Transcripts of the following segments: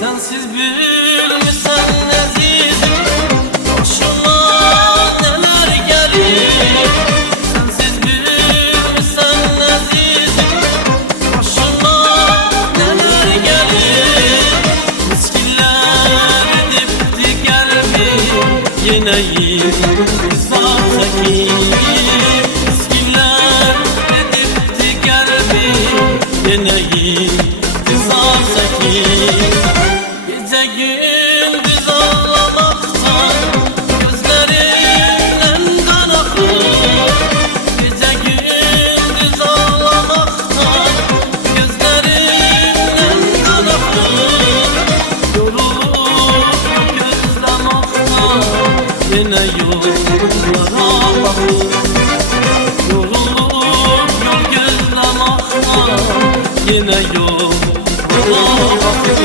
Sensiz bilmişsen azizim, başıma neler gelir. Sensiz bilmişsen azizim, başıma neler gelir. Miskinler dipti geldi yine zattaki. Miskinler dipti geldi yine zattaki. Gece gündüz ağlamaktan gözlerimden kan akır. Gece gündüz ağlamaktan gözlerimden kan akır. Yorulup gözlemekten yine yollara bakır. Yorulup yol gözlemekten yine yollara bakır.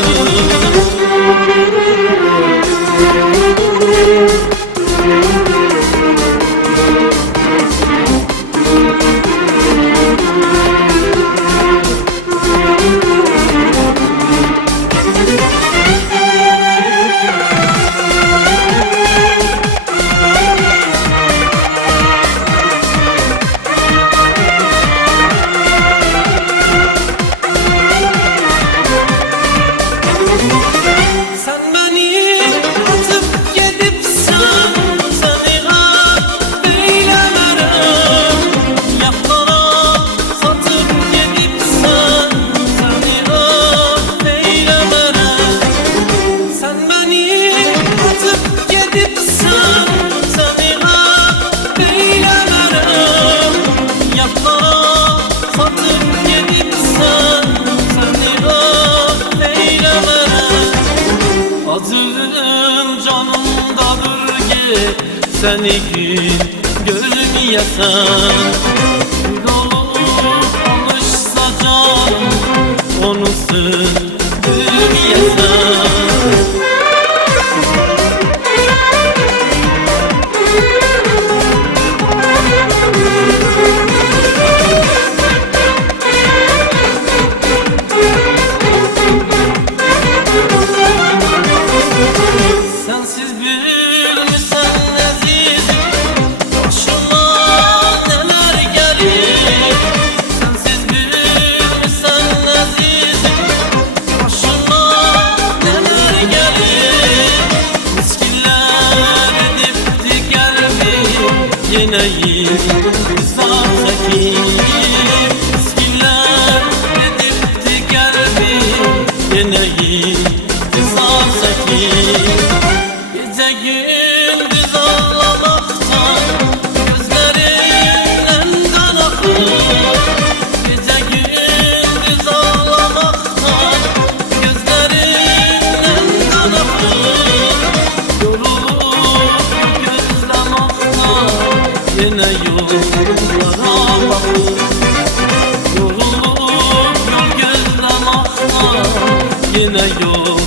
Sen beni atıp gidipsen, seni affeylemerim. Yaklara satıp gidipsen, seni affeylemerim. Sen beni atıp gidipsen, seni affeylemerim. Yaklara satıp gidipsen, seni affeylemerim. Acım canımdadır ki seni görmeyesen. Kül olup alışsa canım onu sevmeyesen. Sensiz bilmişsen azizim, başıma neler gelir. Sensiz bilmişsen azizim, başıma neler gelir. Miskinler dipti geldi yine zattaki. Miskinler dipti geldi yine zattaki. Gece gündüz ağlamaktan gözlerimden kan akır. Gece gündüz ağlamaktan gözlerimden kan akır. Yorulup gözlemekten yine yollara bakır. Yorulup yol gözlemekten yine yol